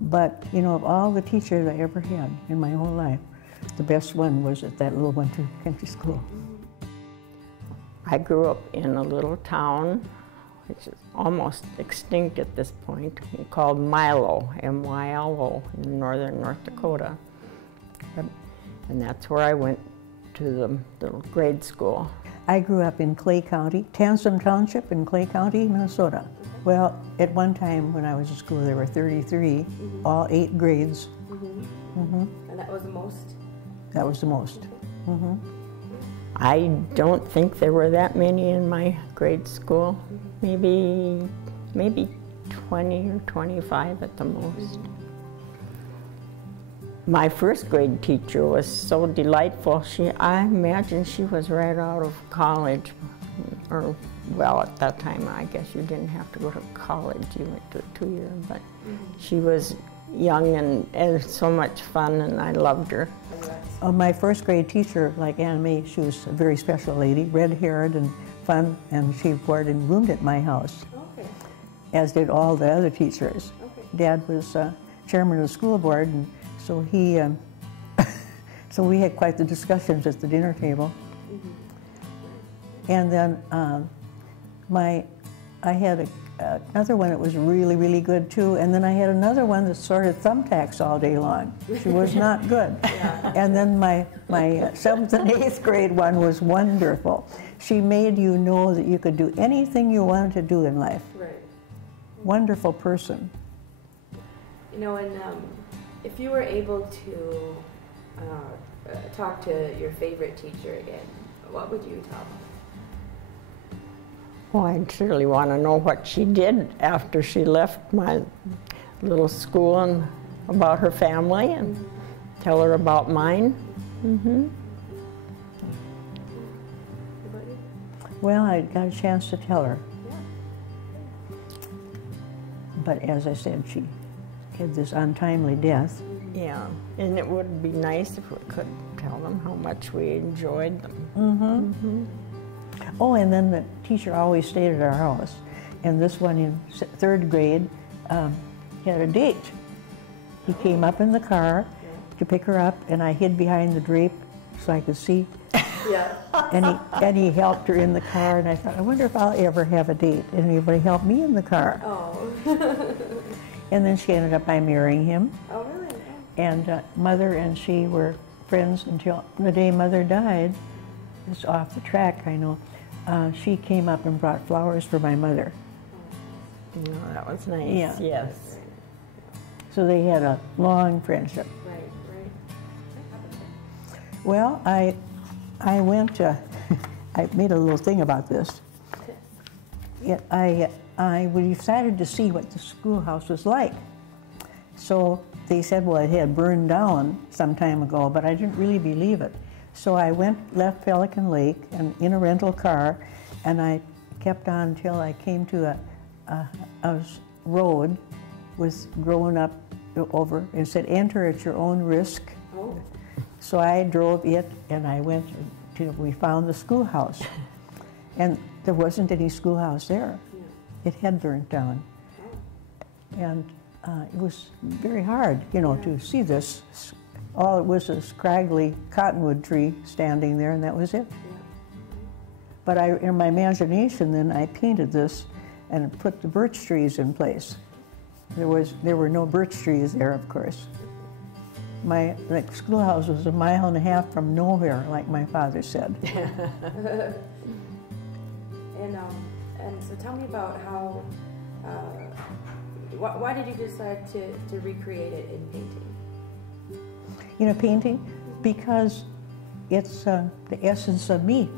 But, you know, of all the teachers I ever had in my whole life, the best one was at that little winter country school. I grew up in a little town, which is almost extinct at this point, called Milo, M-Y-L-O, in northern North Dakota. And that's where I went to the grade school. I grew up in Clay County, Tansum Township in Clay County, Minnesota. Well, at one time when I was in school, there were 33, all 8 grades. And that was the most? That was the most. I don't think there were that many in my grade school. Maybe 20 or 25 at the most. My first grade teacher was so delightful. I imagine she was right out of college. Or, well, at that time, I guess you didn't have to go to college. You went to a 2-year, but she was young and so much fun, and I loved her. My first grade teacher, like AnnaMae, she was a very special lady, red-haired and fun, and she boarded and roomed at my house, as did all the other teachers. Dad was chairman of the school board, and so he, so we had quite the discussions at the dinner table. And then I had another one that was really, really good too, and then I had another one that sorted thumbtacks all day long. She was not good. And then my 7th and 8th grade one was wonderful. She made you know that you could do anything you wanted to do in life. Wonderful person. You know, and if you were able to talk to your favorite teacher again, what would you tell them? Well, I'd surely want to know what she did after she left my little school and about her family and tell her about mine. Well, I got a chance to tell her. But as I said, she had this untimely death. Yeah, and it would be nice if we could tell them how much we enjoyed them. Oh, and then the teacher always stayed at our house. And this one in 3rd grade had a date. He came up in the car to pick her up, and I hid behind the drape so I could see. And he helped her in the car, and I thought, I wonder if I'll ever have a date. And anybody help me in the car. And then she ended up by marrying him. And Mother and she were friends until the day Mother died. It's off the track, I know. She came up and brought flowers for my mother. Oh, that was nice. Yes. So they had a long friendship. Well, I went, I made a little thing about this. We decided to see what the schoolhouse was like. So they said, well, it had burned down some time ago, but I didn't really believe it. So I left Pelican Lake and in a rental car, and I kept on until I came to a road with growing up over, and said, enter at your own risk. So I drove it, and I went till we found the schoolhouse. And there wasn't any schoolhouse there. It had burnt down. And it was very hard, you know, to see this. All it was a scraggly cottonwood tree standing there, and that was it. But in my imagination, then I painted this and put the birch trees in place. There were no birch trees there, of course. My schoolhouse was 1.5 miles from nowhere, like my father said. And so tell me about how, why did you decide to recreate it in painting? You know, painting, because it's the essence of me.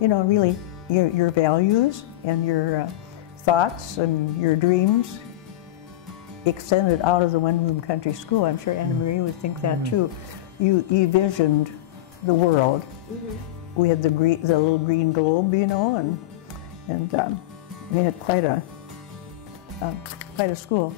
You know, really, your values and your thoughts and your dreams extended out of the one-room country school. I'm sure AnnaMae would think that too. You envisioned the world. We had the little green globe, you know, and we had quite a school.